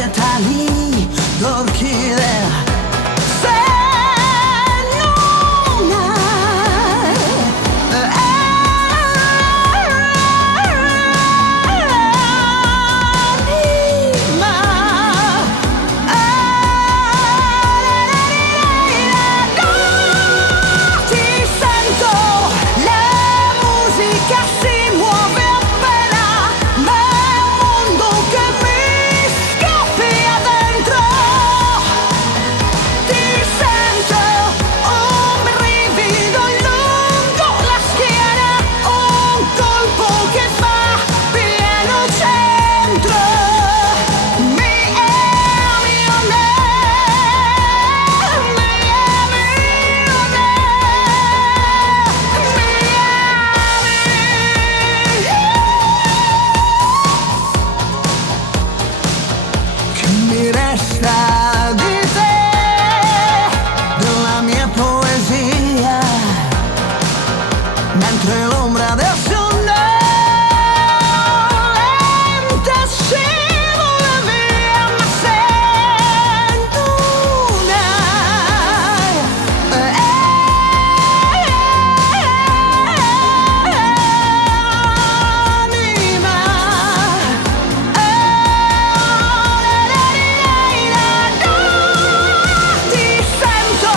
petali d'orchidea. Se non hai anima, ti sento, la musica si muove appena, ma è un mondo che mi scoppia dentro. Ti sento, un brivido lungo la schiena, un colpo che fa pieno centro. Mi ami o no? Mi ami o no? Mi ami? Che mi resta di te, della mia poesia, mentre l'ombra del sonno lenta scivola via, ma se non hai anima, ti sento,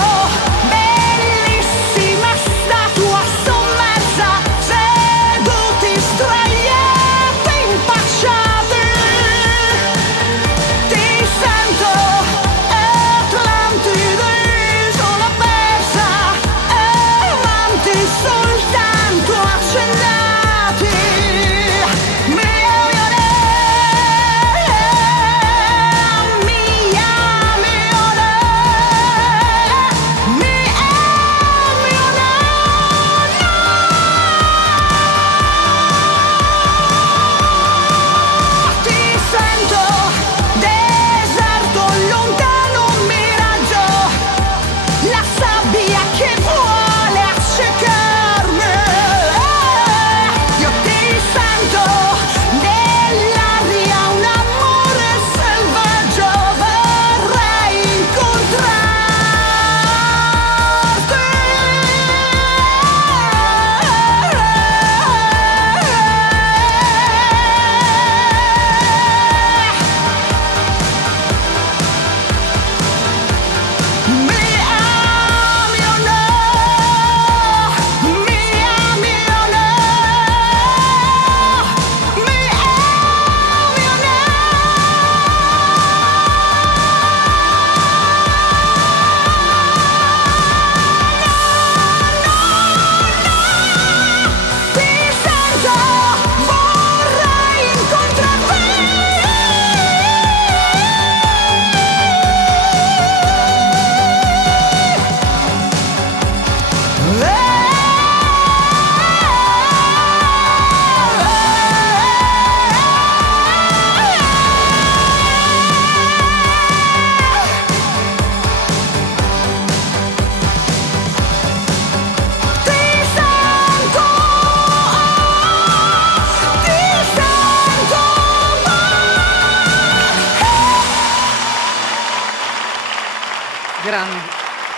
bellissima statua sommersa, seduti sdraiati impacciati. Ti sento, Atlantide, isola persa, amanti soltanto accennati. Mi ami o no? Mi ami o no? Mi ami o no? Ti sento, deserto, lontano miraggio, la sabbia che vuole accecarmi. Io ti sento, nell'aria un amore selvaggio, vorrei incontrarti. Mi ami o no? Mi ami o no? Mi ami o no? Ti sento, vorrei incontrarti. Grandi.